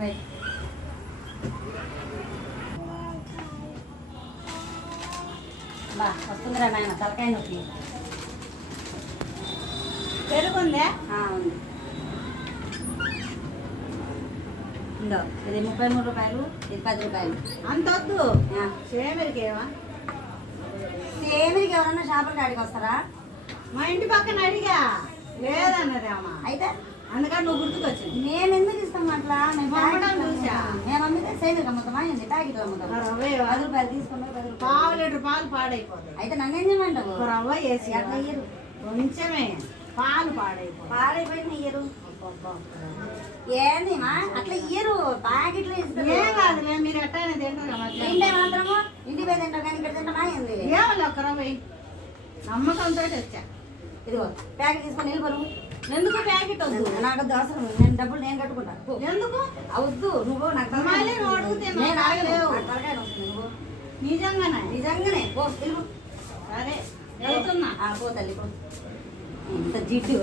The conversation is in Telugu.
రైట్ బా వస్తుందిరా నాయన తలకాయ నొప్పి. పెరుగుందే ఆ, ఉంది. ఇందో ఇది ముప్పై మూడు రూపాయలు ఇది పది రూపాయలు. అంత వద్దు. ఆ, సేమరికేవా? సేమిరికి ఎవరన్నా షాపుల కాడికి వస్తారా? మా ఇంటి పక్కన అడిగా. లేదన్నదేమా అయితే? అందుకని నువ్వు గుర్తుకొచ్చింది మేము ప్యాకెట్లు చూసా. అమ్ముతాం. మేము అమ్మితే ఏంది? ప్యాకెట్లు అమ్ముతాం పది రూపాయలు తీసుకుని పది రూపాయలు పావు లీటర్ పాలు పాడైపోతాయి. అయితే నన్ను ఏం చేయమంటావు? రవ్వ వేసి అట్లా ఇయ్యరు? కొంచెమే పాలు పాడైపోయిన ఇయ్యరు. ఏంది మా? అట్లా ఇయ్యరు. ప్యాకెట్లు ఇస్తారు ఏం కాదులే మీరు తింటారు మధ్యాహ్నం. తింటే మాత్రము ఇంటికి పోయి తింటాం కానీ ఇక్కడ తింటామా ఏంది? ఏమలే ఒక రవ్వ. నమ్మకంతో వచ్చా. ఇదిగో ప్యాకెట్ తీసుకొని వెళ్ళిపోను ఎందుకు ప్యాకెట్ వద్దు? నాకు అవసరం. నేను డబ్బులు నేను కట్టుకుంటా. పో. ఎందుకు? అవద్దు నువ్వు నాకు నేను తలకాయ. నువ్వు. నిజంగానే? నిజంగానే. పో వెళ్ళు. సరే వెళ్తున్నా. ఆ, పో తల్లి పో. ఇంత జిడ్డు.